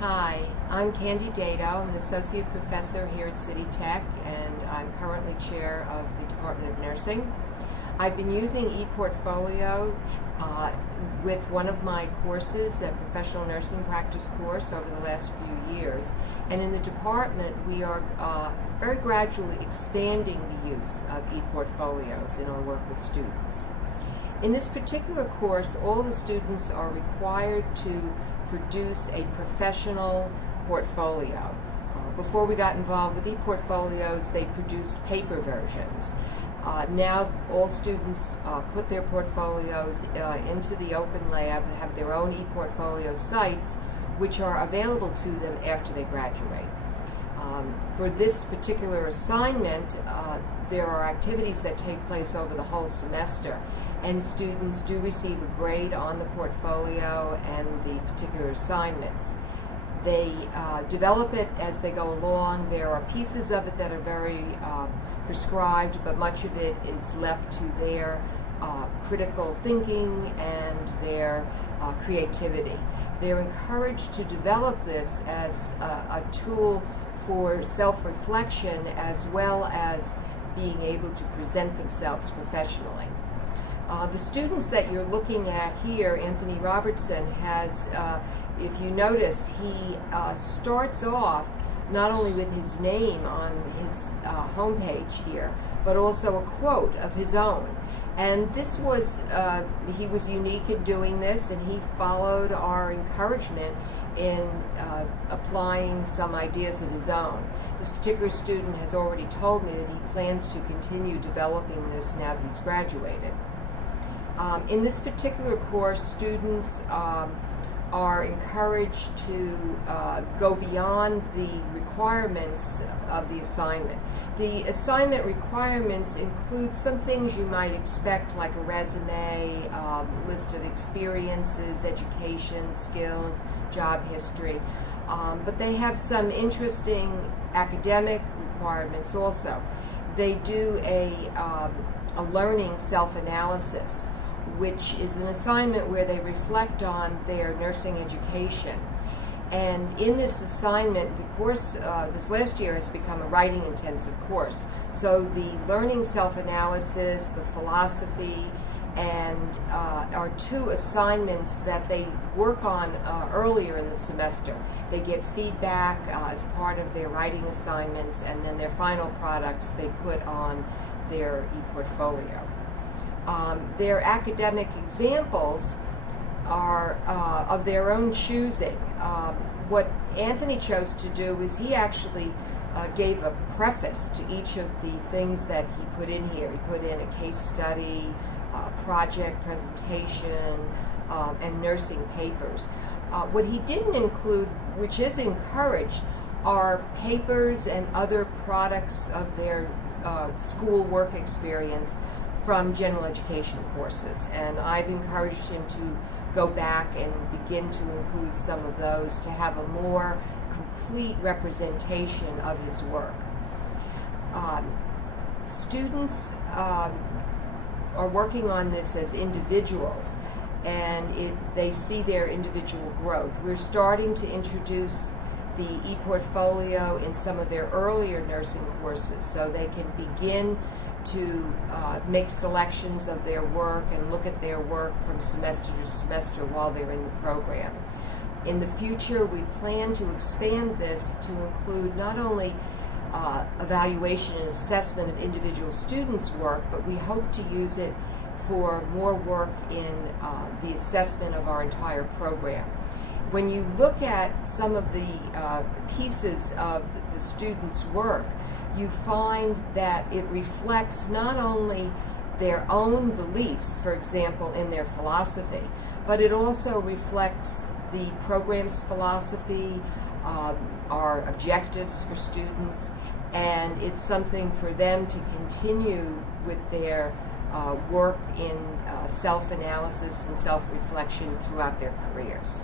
Hi, I'm Dato. I'm an associate professor here at City Tech, and I'm currently chair of the Department of Nursing. I've been using ePortfolio with one of my courses, a professional nursing practice course, over the last few years. And in the department, we are very gradually expanding the use of ePortfolios in our work with students. In this particular course, all the students are required to produce a professional portfolio. Before we got involved with ePortfolios, they produced paper versions. Now all students put their portfolios into the open lab and have their own ePortfolio sites, which are available to them after they graduate. For this particular assignment, there are activities that take place over the whole semester, and students do receive a grade on the portfolio and the particular assignments. They develop it as they go along. There are pieces of it that are very prescribed, but much of it is left to their critical thinking and their creativity. They're encouraged to develop this as a tool for self-reflection as well as being able to present themselves professionally. The students that you're looking at here, Anthony Robertson has, if you notice, he starts off not only with his name on his homepage here, but also a quote of his own. And this was, he was unique in doing this, and he followed our encouragement in applying some ideas of his own. This particular student has already told me that he plans to continue developing this now that he's graduated. In this particular course, students are encouraged to go beyond the requirements of the assignment. The assignment requirements include some things you might expect, like a resume, list of experiences, education, skills, job history, but they have some interesting academic requirements also. They do a learning self-analysis, which is an assignment where they reflect on their nursing education. And in this assignment, the course this last year has become a writing intensive course. So the learning self-analysis, the philosophy, and are two assignments that they work on earlier in the semester. They get feedback as part of their writing assignments, and then their final products they put on their ePortfolio. Their academic examples are of their own choosing. What Anthony chose to do is he actually gave a preface to each of the things that he put in here. He put in a case study, project presentation, and nursing papers. What he didn't include, which is encouraged, are papers and other products of their school work experience from general education courses, and I've encouraged him to go back and begin to include some of those to have a more complete representation of his work. Students are working on this as individuals, and they see their individual growth. We're starting to introduce the ePortfolio in some of their earlier nursing courses so they can begin to make selections of their work and look at their work from semester to semester while they're in the program. In the future, we plan to expand this to include not only evaluation and assessment of individual students' work, but we hope to use it for more work in the assessment of our entire program. When you look at some of the pieces of the students' work, you find that it reflects not only their own beliefs, for example, in their philosophy, but it also reflects the program's philosophy, our objectives for students, and it's something for them to continue with their work in self-analysis and self-reflection throughout their careers.